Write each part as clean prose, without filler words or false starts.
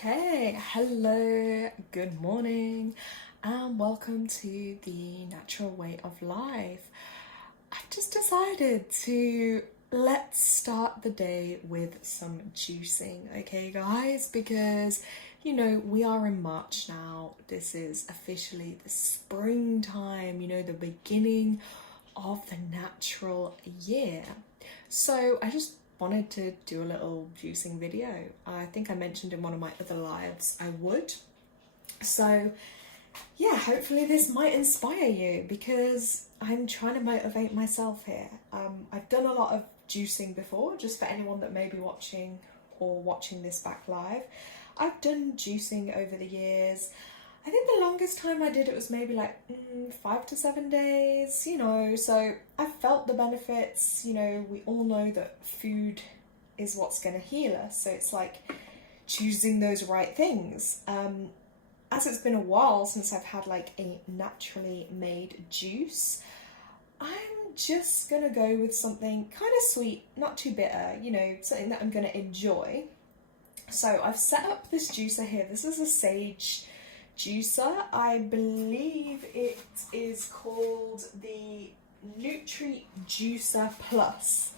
Okay, hello, good morning, and welcome to the Natural Way of Life. I've just decided to let's start the day with some juicing, okay, guys? Because we are in March now. This is officially the springtime, the beginning of the natural year. So I just wanted to do a little juicing video. I think I mentioned in one of my other lives I would. So yeah, hopefully this might inspire you because I'm trying to motivate myself here. I've done a lot of juicing before, just for anyone that may be watching or watching this back live. I've done juicing over the years. I think the longest time I did it was maybe like 5 to 7 days, so I felt the benefits. We all know that food is what's going to heal us, so it's like choosing those right things. As it's been a while since I've had like a naturally made juice, I'm just going to go with something kind of sweet, not too bitter, something that I'm going to enjoy. So I've set up this juicer here. This is a sage juicer. I believe it is called the Nutri Juicer Plus.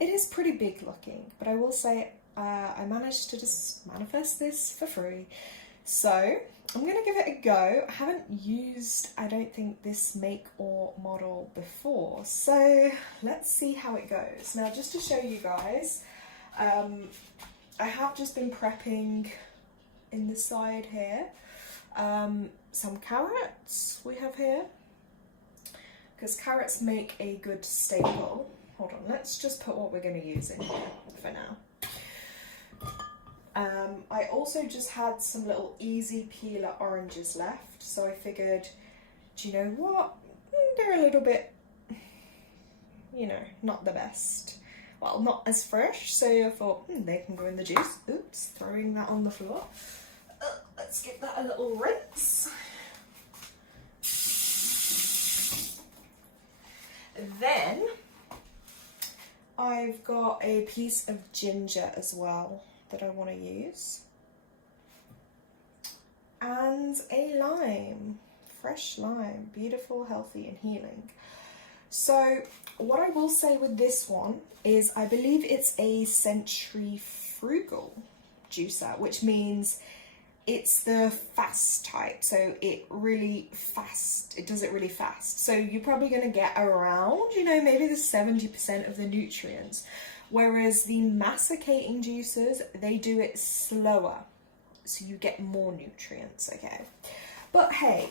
It is pretty big looking, but I will say I managed to just manifest this for free. So I'm going to give it a go. I haven't used, I don't think, this make or model before. So let's see how it goes. Now, just to show you guys, I have just been prepping in the side here. Some carrots we have here, because carrots make a good staple. Hold on, let's just put what we're going to use in here for now. I also just had some little easy peeler oranges left, so I figured, do you know what, they're a little bit, not the best. Well, not as fresh, so I thought they can go in the juice. Oops, throwing that on the floor. Let's give that a little rinse. Then I've got a piece of ginger as well that I want to use. And a lime, fresh lime, beautiful, healthy and healing. So what I will say with this one is I believe it's a centrifugal juicer, which means it's the fast type, so it does it really fast. So you're probably going to get around, maybe the 70% of the nutrients. Whereas the masticating juicers, they do it slower, so you get more nutrients, okay? But hey,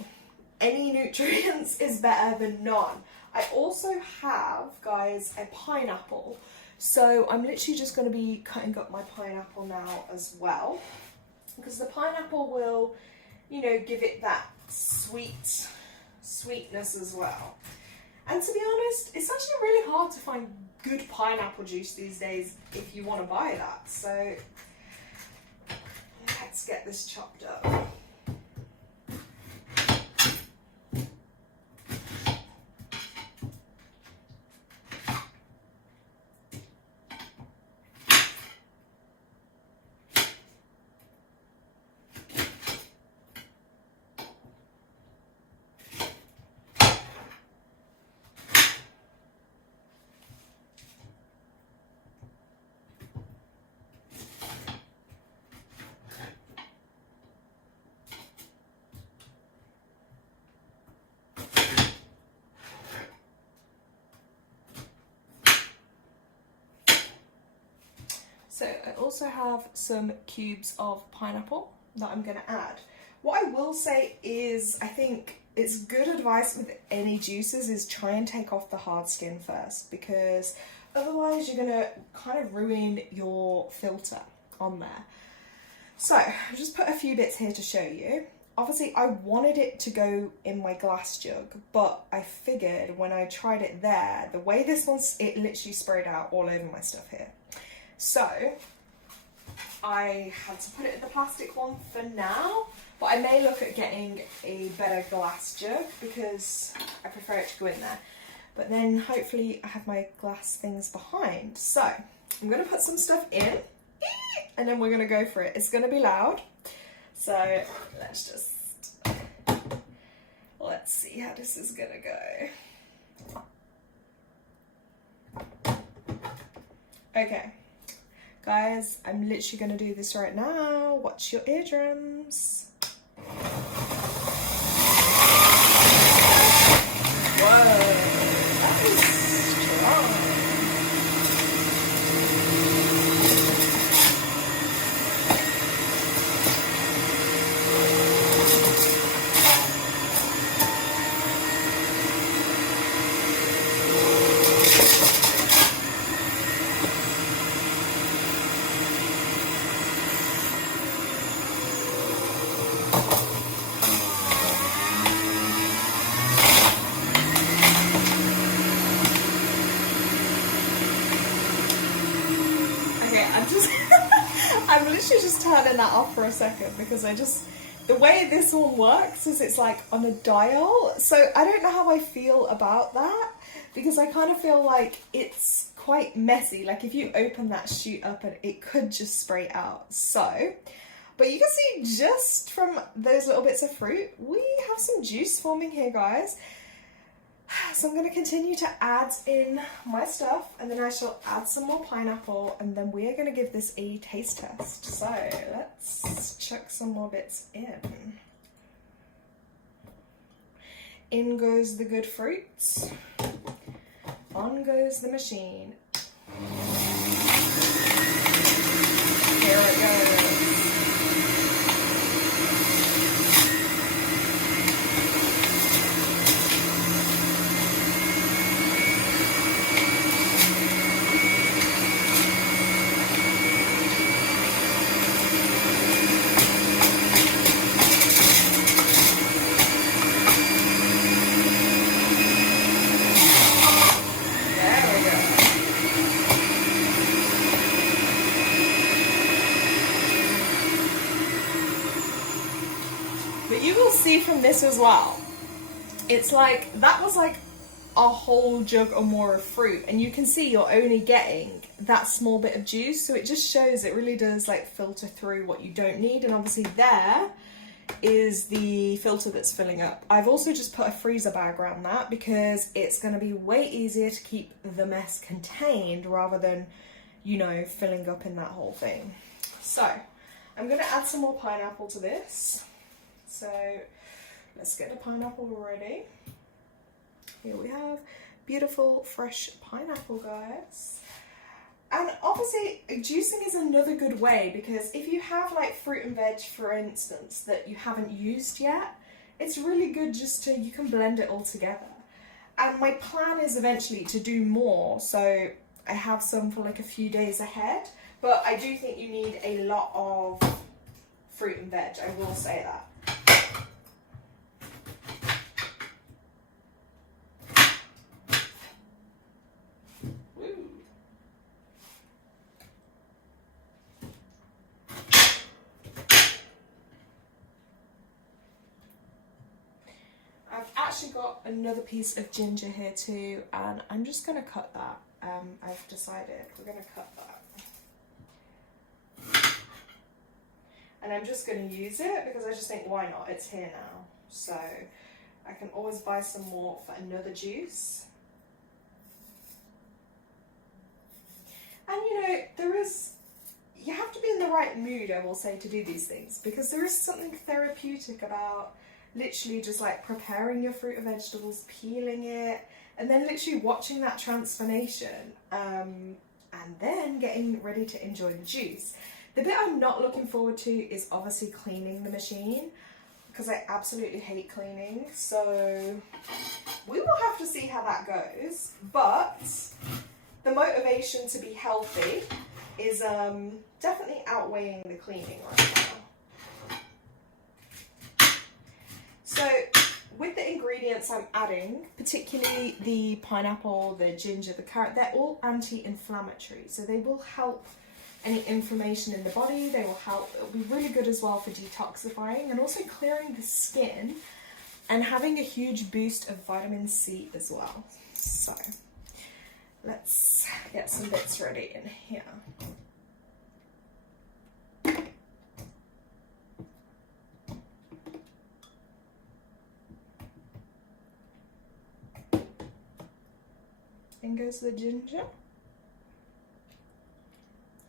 any nutrients is better than none. I also have, guys, a pineapple. So I'm literally just going to be cutting up my pineapple now as well, because the pineapple will, give it that sweetness as well. And to be honest, it's actually really hard to find good pineapple juice these days if you want to buy that. So let's get this chopped up. So I also have some cubes of pineapple that I'm going to add. What I will say is, I think it's good advice with any juices is try and take off the hard skin first, because otherwise you're going to kind of ruin your filter on there. So I've just put a few bits here to show you. Obviously I wanted it to go in my glass jug, but I figured when I tried it there, the way this one's, it literally sprayed out all over my stuff here. So I had to put it in the plastic one for now, but I may look at getting a better glass jug because I prefer it to go in there. But then hopefully I have my glass things behind. So I'm going to put some stuff in. and then we're gonna go for it. It's gonna be loud, so let's see how this is gonna go. Okay, guys, I'm literally gonna do this right now. Watch your eardrums. Whoa, that is strong. I'm literally just turning that off for a second because the way this one works is it's like on a dial. So I don't know how I feel about that because I kind of feel like it's quite messy. Like if you open that chute up and it could just spray out. So, but you can see just from those little bits of fruit, we have some juice forming here, guys. So I'm going to continue to add in my stuff and then I shall add some more pineapple and then we are going to give this a taste test. So let's chuck some more bits in. In goes the good fruits. On goes the machine. Here it goes. But you will see from this as well, it's like, that was like a whole jug or more of fruit, and you can see you're only getting that small bit of juice, so it just shows it really does like filter through what you don't need. And obviously there is the filter that's filling up. I've also just put a freezer bag around that because it's going to be way easier to keep the mess contained rather than, you know, filling up in that whole thing. So I'm going to add some more pineapple to this. So let's get the pineapple ready. Here we have beautiful fresh pineapple, guys. And obviously juicing is another good way because if you have like fruit and veg, for instance, that you haven't used yet, it's really good just to, you can blend it all together. And my plan is eventually to do more, so I have some for like a few days ahead, but I do think you need a lot of fruit and veg, I will say that. I've actually got another piece of ginger here too, and I'm just going to cut that. I've decided we're going to cut that. And I'm just going to use it because I just think, why not? It's here now. So I can always buy some more for another juice. And you know, you have to be in the right mood, I will say, to do these things, because there is something therapeutic about literally just like preparing your fruit and vegetables, peeling it, and then literally watching that transformation, and then getting ready to enjoy the juice. The bit I'm not looking forward to is obviously cleaning the machine, because I absolutely hate cleaning, so we will have to see how that goes. But the motivation to be healthy is definitely outweighing the cleaning right now. So with the ingredients I'm adding, particularly the pineapple, the ginger, the carrot, they're all anti-inflammatory. So they will help any inflammation in the body. They will help, it'll be really good as well for detoxifying and also clearing the skin and having a huge boost of vitamin C as well. So let's get some bits ready in here. In goes the ginger.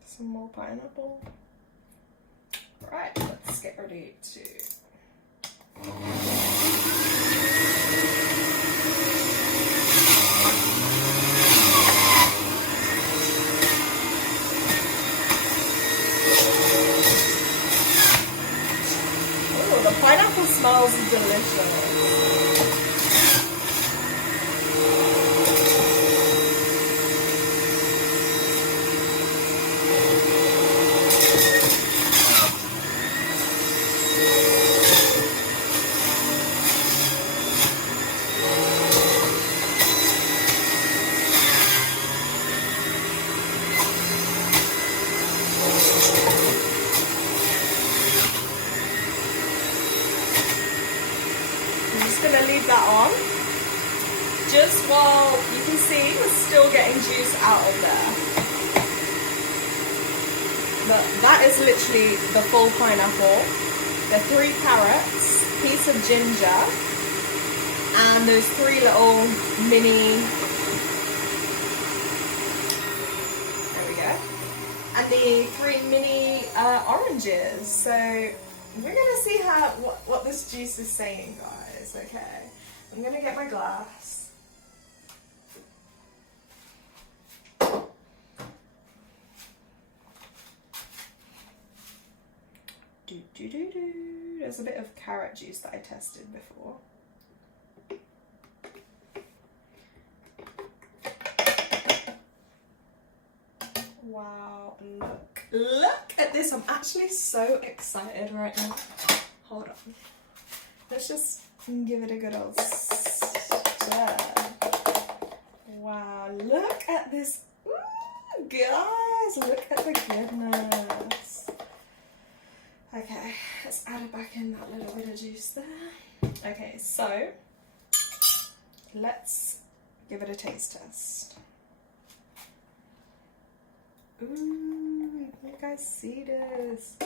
Some more pineapple. Right, let's get ready to... Oh, the pineapple smells delicious. Gonna leave that on just while you can see we're still getting juice out of there. But that is literally the full pineapple, the 3 carrots, piece of ginger, and those 3 little mini, there we go, and the 3 mini oranges. So we're gonna see what this juice is saying, guys. Okay, I'm gonna get my glass. There's a bit of carrot juice that I tested before. Wow, look at this. I'm actually so excited right now. Hold on. Let's just give it a good old stir. Wow, look at this. Ooh, guys, look at the goodness. Okay, let's add it back in, that little bit of juice there. Okay, so let's give it a taste test. Ooh, you guys see this?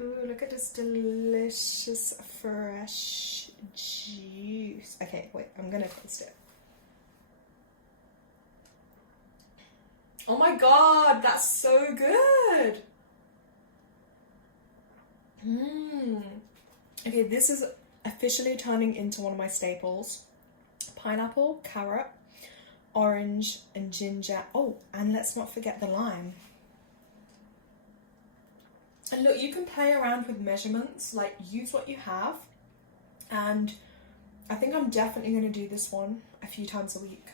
Ooh, look at this delicious fresh juice. Okay, wait, I'm gonna taste it. Oh my god, that's so good. Okay, this is officially turning into one of my staples. Pineapple, carrot, orange, and ginger. Oh, and let's not forget the lime. And look, you can play around with measurements, like use what you have. And I think I'm definitely going to do this one a few times a week.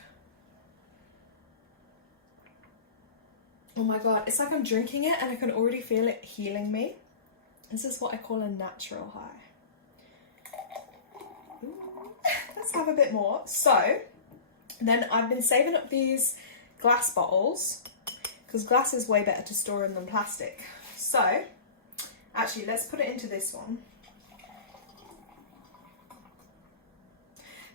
Oh my god, it's like I'm drinking it and I can already feel it healing me. This is what I call a natural high. Ooh. Let's have a bit more. So, then I've been saving up these glass bottles because glass is way better to store in than plastic. So, actually, let's put it into this one.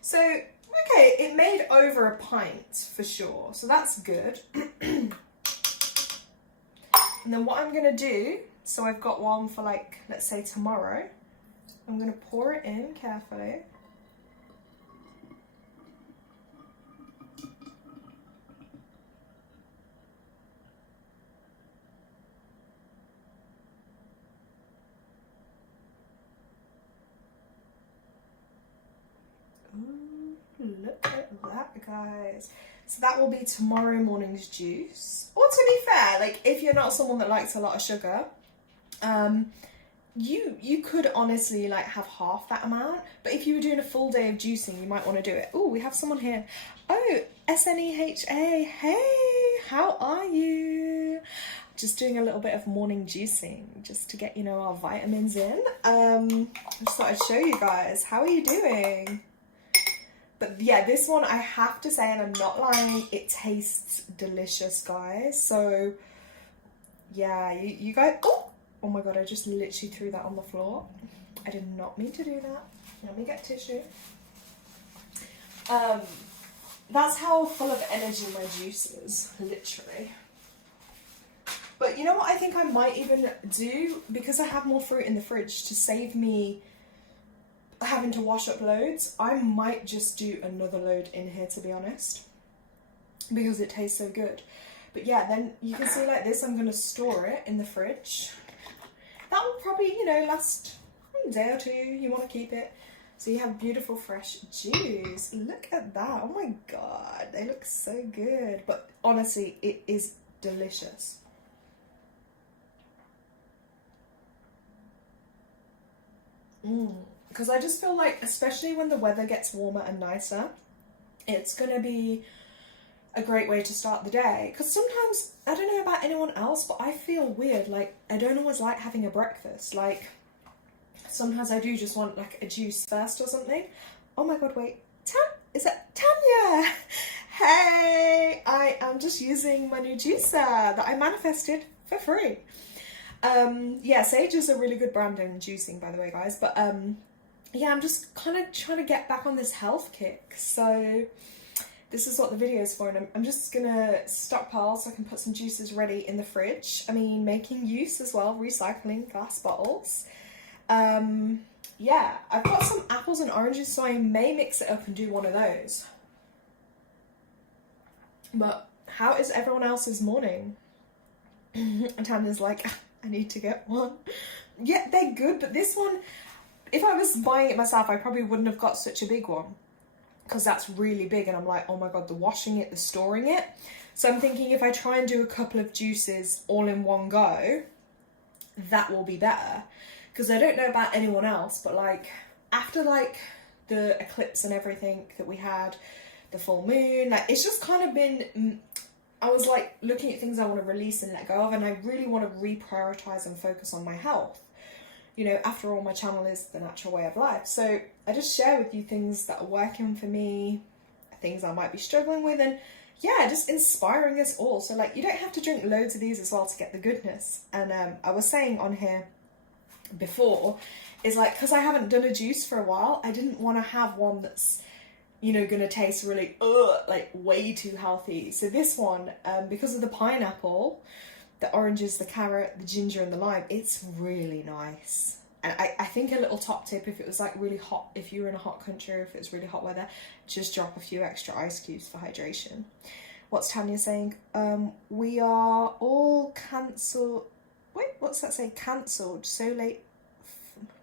So, okay, it made over a pint for sure, so that's good. And then what I'm going to do, so I've got one for like, let's say tomorrow, I'm going to pour it in carefully. Look at that, guys. So that will be tomorrow morning's juice. Or to be fair, like if you're not someone that likes a lot of sugar, you could honestly like have half that amount. But if you were doing a full day of juicing, you might want to do it. Oh, we have someone here. Oh, SNEHA. Hey, how are you? Just doing a little bit of morning juicing just to get, you know, our vitamins in. I just thought I'd show you guys. How are you doing? But yeah, this one I have to say, and I'm not lying, it tastes delicious, guys. So yeah, you guys, oh my god, I just literally threw that on the floor. I did not mean to do that. Let me get tissue. That's how full of energy my juice is, literally. But you know what I think I might even do, because I have more fruit in the fridge, to save me having to wash up loads, I might just do another load in here, to be honest. because it tastes so good. But yeah, then you can see like this, I'm going to store it in the fridge. That will probably, you know, last a day or two. You want to keep it. So you have beautiful fresh juice. Look at that. Oh my god. They look so good. But honestly, it is delicious. Because I just feel like, especially when the weather gets warmer and nicer, it's going to be a great way to start the day. Because sometimes, I don't know about anyone else, but I feel weird. Like, I don't always like having a breakfast. Like, sometimes I do just want like a juice first or something. Oh my god, wait. Is that Tanya? Hey, I am just using my new juicer that I manifested for free. Yeah, Sage is a really good brand in juicing, by the way, guys. But yeah, I'm just kind of trying to get back on this health kick. So this is what the video is for, and I'm just gonna stockpile so I can put some juices ready in the fridge. I mean, making use as well, recycling glass bottles. Yeah, I've got some apples and oranges, so I may mix it up and do one of those. But how is everyone else's morning? And Tanya's like, I need to get one. Yeah, they're good, but this one, if I was buying it myself, I probably wouldn't have got such a big one, because that's really big, and I'm like, oh my god, the washing it, the storing it. So I'm thinking if I try and do a couple of juices all in one go, that will be better. Because I don't know about anyone else, but like after like the eclipse and everything that we had, the full moon, like it's just kind of been, I was like looking at things I want to release and let go of, and I really want to reprioritize and focus on my health. You know, after all, my channel is The Natural Way of Life. So I just share with you things that are working for me, things I might be struggling with, and yeah, just inspiring us all. So like, you don't have to drink loads of these as well to get the goodness. And I was saying on here before, is like, because I haven't done a juice for a while, I didn't want to have one that's, you know, gonna taste really like way too healthy. So this one, because of the pineapple, the oranges, the carrot, the ginger and the lime, it's really nice. And I think a little top tip, if it was like really hot, if you were in a hot country, or if it was really hot weather, just drop a few extra ice cubes for hydration. What's Tanya saying? We are all cancelled. Wait, what's that say? Cancelled so late.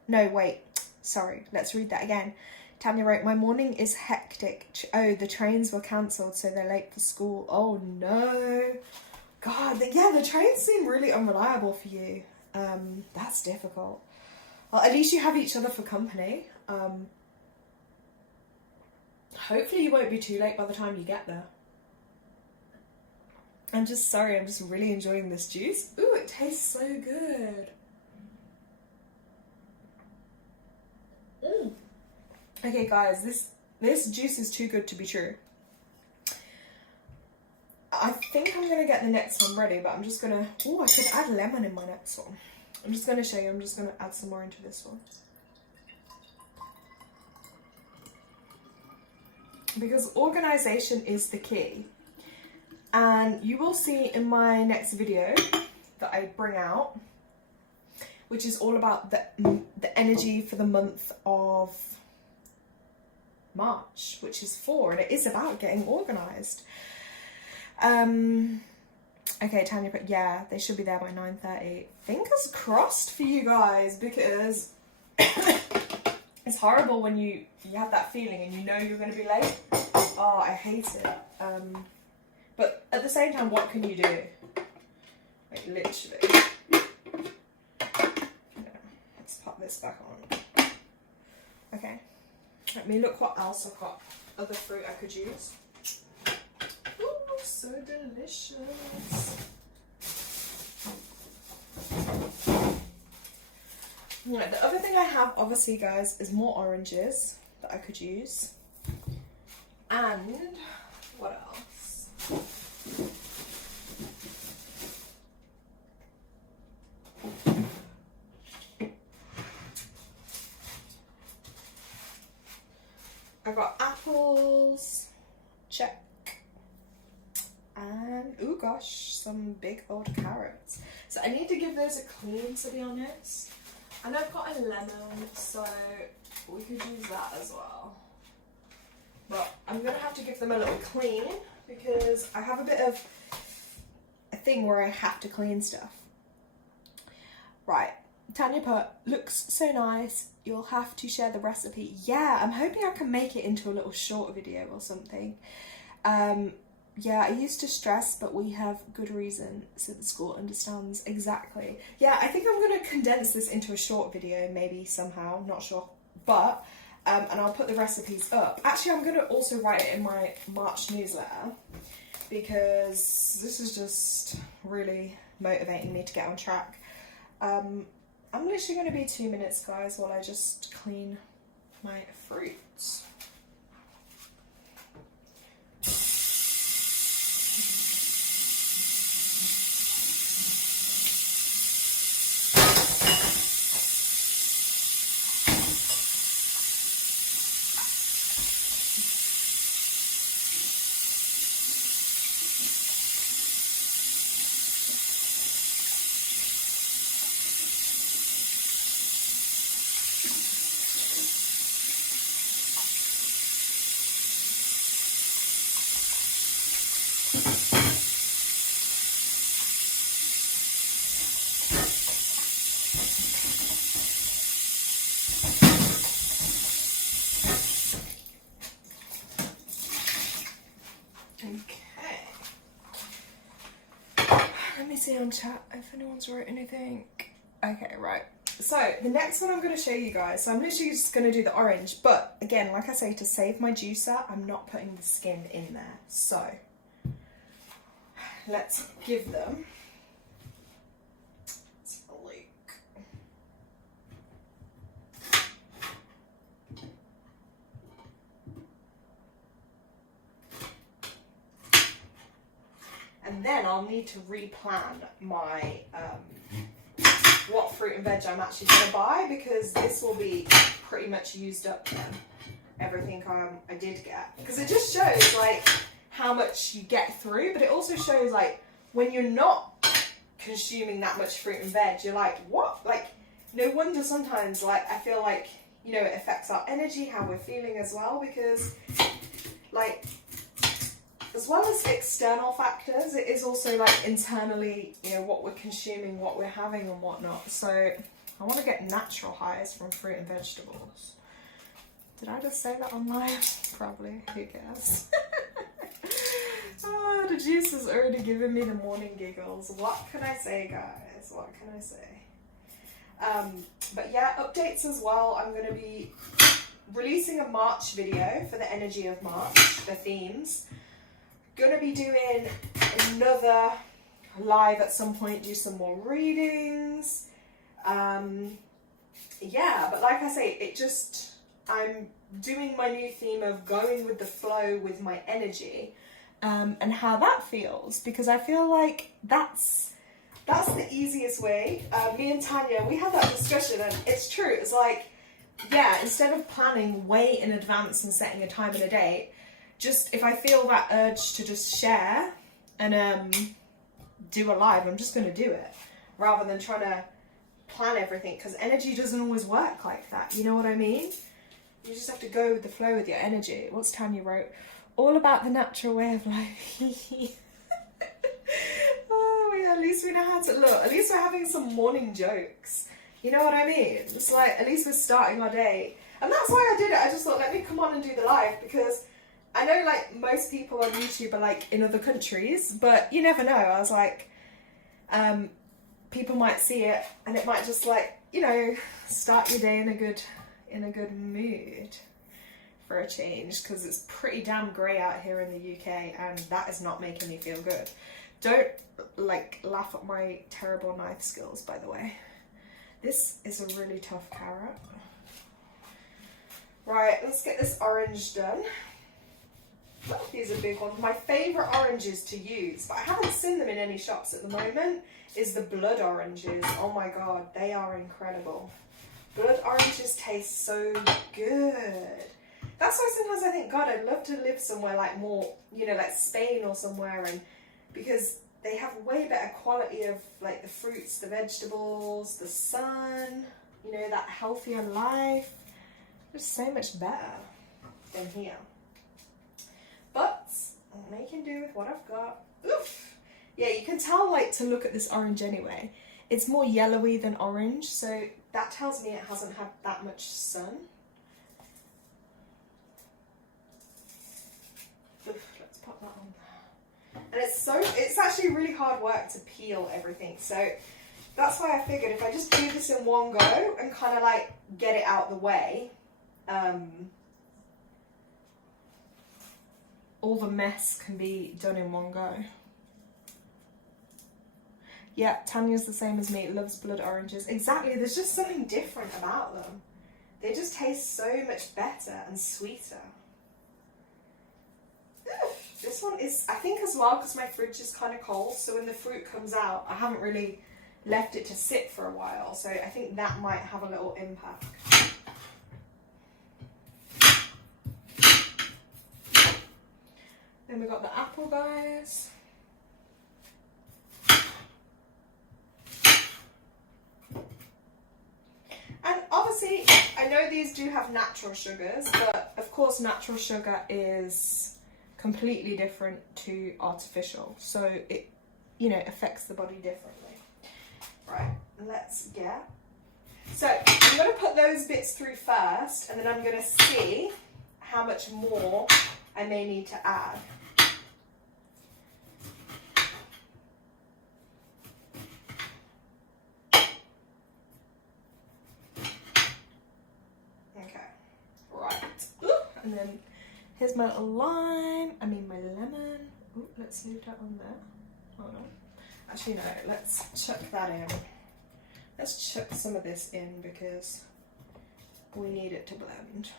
No, wait. Sorry, let's read that again. Tanya wrote, my morning is hectic. Oh, the trains were cancelled, so they're late for school. Oh no. God, yeah, the trains seem really unreliable for you. That's difficult. Well, at least you have each other for company. Hopefully you won't be too late by the time you get there. I'm just sorry, I'm just really enjoying this juice. Ooh, it tastes so good. Okay guys, this juice is too good to be true. I think I'm gonna get the next one ready, but I'm just gonna, oh, I could add lemon in my next one. I'm just gonna show you, I'm just gonna add some more into this one. Because organization is the key. And you will see in my next video that I bring out, which is all about the energy for the month of March, which is 4, and it is about getting organized. Okay, Tanya, but yeah, they should be there by 9:30. Fingers crossed for you guys, because it's horrible when you have that feeling and you know you're going to be late. Oh, I hate it. But at the same time, what can you do? Like, literally. Let's pop this back on. Okay. Let me look what else I've got. Other fruit I could use. Ooh, so delicious. Right, the other thing I have, obviously, guys, is more oranges that I could use. And what else? I got apples, check, and oh gosh, some big old carrots. So I need to give those a clean, to be honest. And I've got a lemon, so we could use that as well. But I'm gonna have to give them a little clean because I have a bit of a thing where I have to clean stuff. Right, Tanya put, looks so nice, you'll have to share the recipe. Yeah, I'm hoping I can make it into a little short video or something. Yeah, I used to stress, but we have good reason, so the school understands. Exactly. Yeah, I think I'm going to condense this into a short video, maybe somehow, not sure. But, and I'll put the recipes up. Actually, I'm going to also write it in my March newsletter, because this is just really motivating me to get on track. I'm literally going to be 2 minutes, guys, while I just clean my fruits. Let me see on chat if anyone's wrote anything. Okay, right. So the next one I'm going to show you guys. So I'm literally just going to do the orange. But again, like I say, to save my juicer, I'm not putting the skin in there. So let's give them a look. And then I'll need to replan my what fruit and veg I'm actually going to buy, because this will be pretty much used up then, everything I did get. Because it just shows like how much you get through, but it also shows like when you're not consuming that much fruit and veg, you're like, what? Like, no wonder sometimes, like, I feel like, you know, it affects our energy, how we're feeling as well, because like, as well as external factors, it is also like internally, you know, what we're consuming, what we're having and whatnot. So I want to get natural highs from fruit and vegetables. Did I just say that online? Probably, who cares? Oh, the juice has already given me the morning giggles. What can I say, guys? What can I say? But yeah, updates as well. I'm going to be releasing a March video for the energy of March, the themes. Gonna be doing another live at some point, do some more readings. Yeah, but like I say, I'm doing my new theme of going with the flow with my energy, and how that feels, because I feel like that's the easiest way. Me and Tanya, we had that discussion, and it's true. It's like, yeah, instead of planning way in advance and setting a time and a date, just if I feel that urge to just share and do a live, I'm just going to do it, rather than trying to plan everything, because energy doesn't always work like that. You know what I mean? You just have to go with the flow with your energy. What's Tanya wrote? All about the natural way of life. Oh, yeah, at least we know how to look. At least we're having some morning jokes. You know what I mean? It's like, at least we're starting our day. And that's why I did it. I just thought, let me come on and do the live, because I know like most people on YouTube are like in other countries, but you never know. I was like, people might see it and it might just like, you know, start your day in a good mood for a change, because it's pretty damn grey out here in the UK and that is not making me feel good. Don't like laugh at my terrible knife skills, by the way. This is a really tough carrot. Right, let's get this orange done. These are big ones. My favourite oranges to use, but I haven't seen them in any shops at the moment, is the blood oranges. Oh my god, they are incredible. Blood oranges taste so good. That's why sometimes I think, God, I'd love to live somewhere like more, you know, like Spain or somewhere, and because they have way better quality of like the fruits, the vegetables, the sun, you know, that healthier life. It's so much better than here. But I'm making do with what I've got. Oof. Yeah, you can tell, like, to look at this orange anyway. It's more yellowy than orange, so that tells me it hasn't had that much sun. Oof, let's pop that on there. And it's actually really hard work to peel everything, so that's why I figured if I just do this in one go and kind of like get it out the way, all the mess can be done in one go. Yeah, Tanya's the same as me, loves blood oranges. Exactly, there's just something different about them. They just taste so much better and sweeter. This one is, I think as well, because my fridge is kind of cold, so when the fruit comes out, I haven't really left it to sit for a while, so I think that might have a little impact. Then we got the apple, guys. And obviously, I know these do have natural sugars, but of course natural sugar is completely different to artificial, so it, you know, affects the body differently. Right, let's get. So I'm going to put those bits through first, and then I'm going to see how much more I may need to add. Okay, right. Ooh, and then here's my little lime, my lemon. Ooh, let's leave that on there. Oh no. Actually, no, let's chuck that in. Let's chuck some of this in because we need it to blend.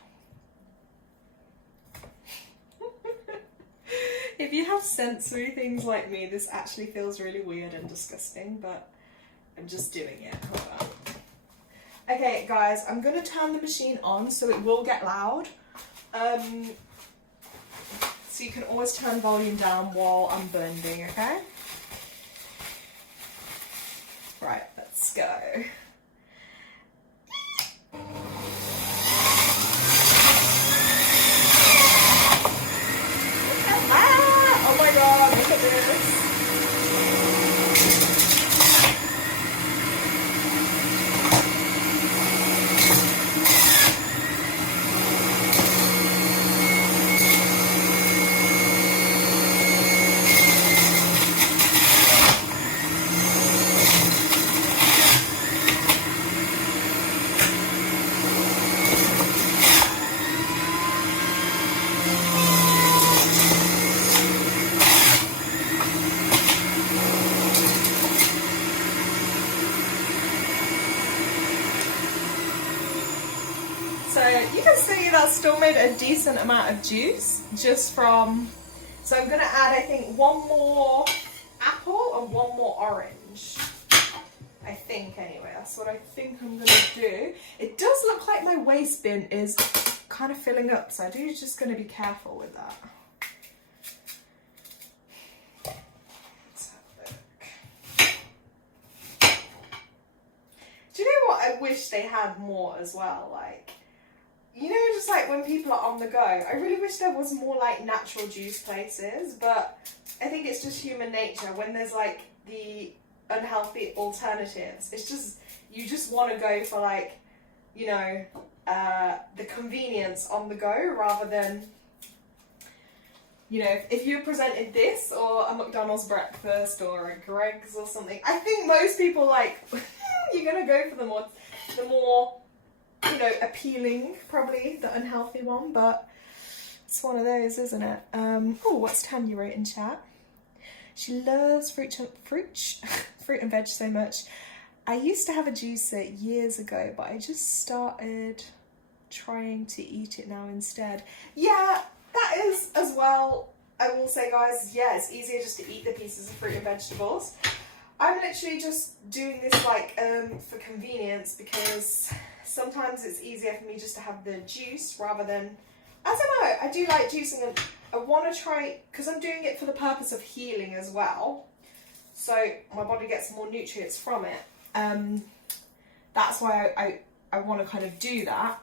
If you have sensory things like me, this actually feels really weird and disgusting, but I'm just doing it. Hold on. Okay, guys, I'm going to turn the machine on so it will get loud. So you can always turn volume down while I'm blending, okay? Right, let's go. Oh my god, look at this. So you can see that still made a decent amount of juice just from, so I'm going to add I think one more apple and one more orange. I think anyway, that's what I think I'm going to do. It does look like my waste bin is kind of filling up, so I do just going to be careful with that. Let's have a look. Do you know what I wish they had more as well, like, you know, just like when people are on the go, I really wish there was more like natural juice places, but I think it's just human nature when there's like the unhealthy alternatives. It's just, you just want to go for like, you know, the convenience on the go rather than, you know, if you're presented this or a McDonald's breakfast or a Greg's or something, I think most people like, you're going to go for the more, you know, appealing, probably, the unhealthy one, but it's one of those, isn't it? Oh, what's Tanya wrote in chat? She loves fruit and veg so much. I used to have a juicer years ago, but I just started trying to eat it now instead. Yeah, that is as well, I will say, guys, yeah, it's easier just to eat the pieces of fruit and vegetables. I'm literally just doing this like for convenience because sometimes it's easier for me just to have the juice rather than, I don't know, I do like juicing and I want to try, because I'm doing it for the purpose of healing as well, so my body gets more nutrients from it. That's why I want to kind of do that.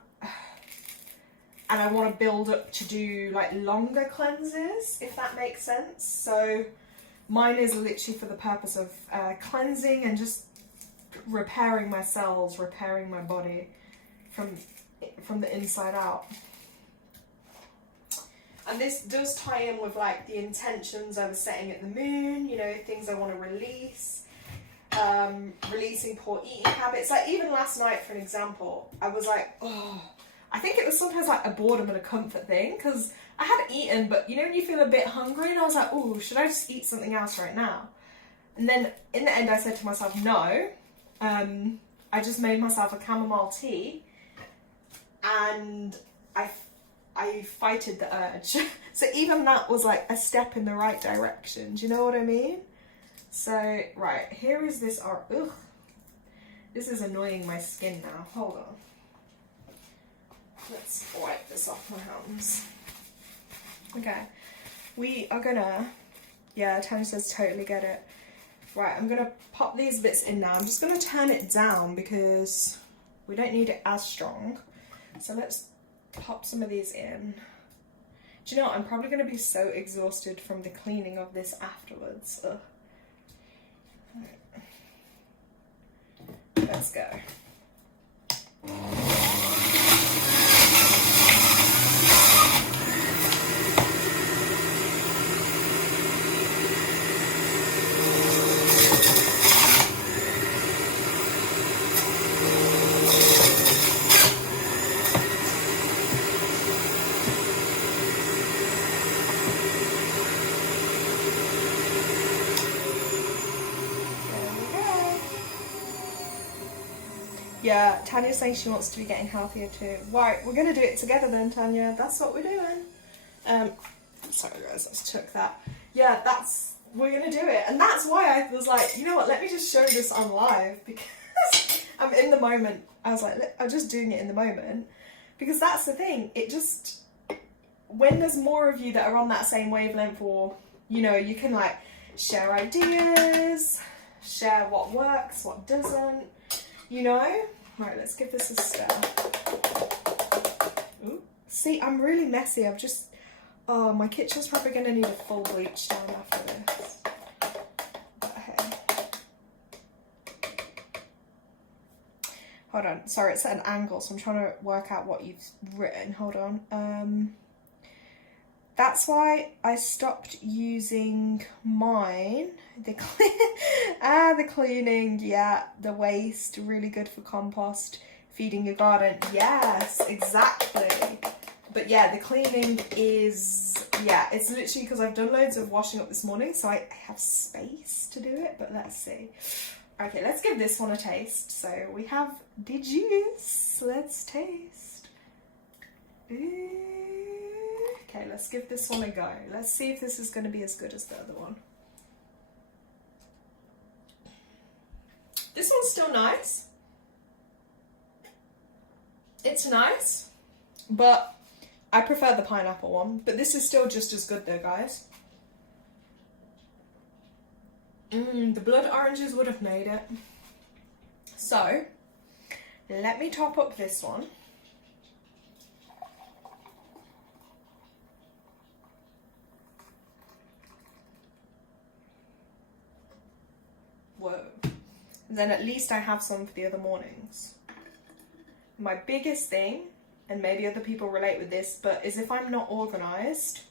and I want to build up to do like longer cleanses, if that makes sense. So mine is literally for the purpose of cleansing and just repairing my cells, repairing my body from the inside out. And this does tie in with like the intentions I was setting at the moon, you know, things I want to release, releasing poor eating habits. Like even last night, for an example, I was like, oh, I think it was sometimes like a boredom and a comfort thing, because I had eaten, but you know when you feel a bit hungry, and I was like, oh, should I just eat something else right now? And then in the end I said to myself, no. I just made myself a chamomile tea, and I fighted the urge. So even that was like a step in the right direction. Do you know what I mean? So, right, here is this art. Ugh. This is annoying my skin now. Hold on. Let's wipe this off my hands. Okay. We are gonna... Yeah, Tanya says totally get it. Right, I'm gonna pop these bits in now. I'm just gonna turn it down because we don't need it as strong. So let's pop some of these in. Do you know what? I'm probably going to be so exhausted from the cleaning of this afterwards. Ugh. Right. Let's go. Yeah, Tanya's saying she wants to be getting healthier too. Right, we're going to do it together then, Tanya. That's what we're doing. Sorry guys, I just took that. Yeah, we're going to do it. And that's why I was like, you know what, let me just show this on live, because I'm in the moment. I was like, I'm just doing it in the moment. Because that's the thing, it just, when there's more of you that are on that same wavelength, or, you know, you can like share ideas, share what works, what doesn't. You know? Right, let's give this a stir. Ooh. See, I'm really messy. I've just... Oh, my kitchen's probably going to need a full bleach down after this. But hey. Hold on. Sorry, it's at an angle, so I'm trying to work out what you've written. Hold on. That's why I stopped using mine. The cleaning, yeah, the waste, really good for compost, feeding your garden. Yes, exactly. But yeah, the cleaning is, yeah, it's literally because I've done loads of washing up this morning, so I have space to do it, but let's see. Okay, let's give this one a taste. So we have the juice. Let's taste. Ooh. Okay, let's give this one a go. Let's see if this is going to be as good as the other one. This one's still nice. It's nice, but I prefer the pineapple one. But this is still just as good though, guys. The blood oranges would have made it. So, let me top up this one. Whoa. Then at least I have some for the other mornings. My biggest thing, and maybe other people relate with this, but is if I'm not organised,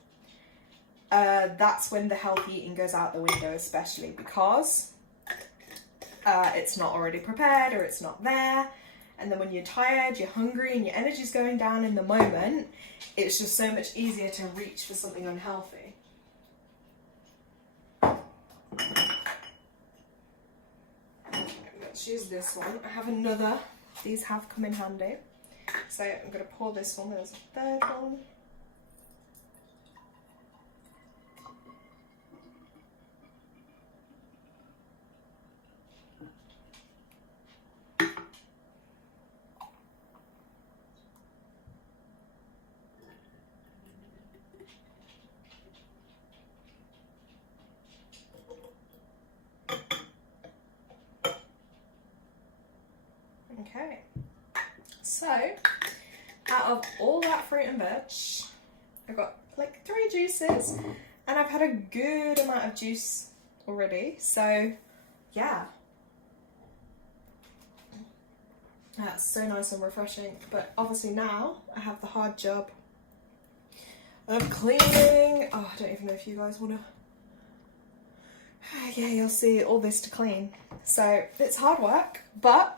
that's when the healthy eating goes out the window, especially because it's not already prepared or it's not there. And then when you're tired, you're hungry and your energy's going down in the moment, it's just so much easier to reach for something unhealthy. Let's use this one. I have another. These have come in handy. So I'm going to pour this one. There's a third one. Okay, so out of all that fruit and veg, I got like 3 juices, and I've had a good amount of juice already, so yeah. That's so nice and refreshing. But obviously now I have the hard job of cleaning. Oh, I don't even know if you guys want to... Yeah, you'll see all this to clean. So it's hard work, but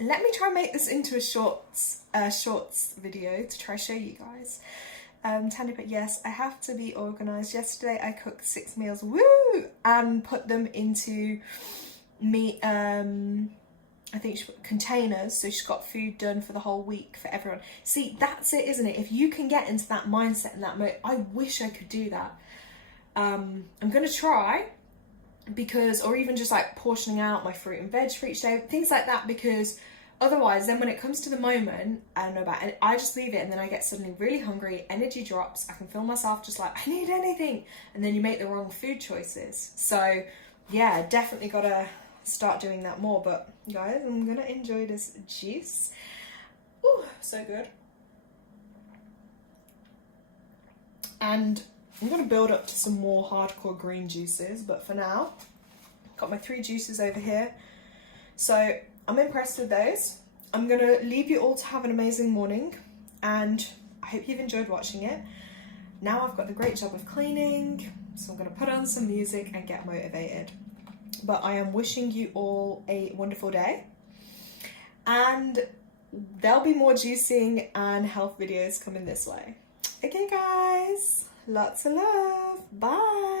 let me try and make this into a shorts video to try show you guys. Tandy, but yes, I have to be organised. Yesterday I cooked 6 meals, woo, and put them into I think she put containers, so she's got food done for the whole week for everyone. See, that's it, isn't it? If you can get into that mindset and that mode, I wish I could do that. I'm gonna try, because, or even just like portioning out my fruit and veg for each day, things like that, because otherwise then when it comes to the moment, I don't know about it, I just leave it and then I get suddenly really hungry, energy drops, I can feel myself just like, I need anything, and then you make the wrong food choices. So yeah, definitely gotta start doing that more. But guys, I'm gonna enjoy this juice. Ooh, so good. And I'm gonna build up to some more hardcore green juices, but for now, got my 3 juices over here. So I'm impressed with those. I'm gonna leave you all to have an amazing morning, and I hope you've enjoyed watching it. Now I've got the great job of cleaning, so I'm gonna put on some music and get motivated. But I am wishing you all a wonderful day, and there'll be more juicing and health videos coming this way. Okay guys, lots of love, bye.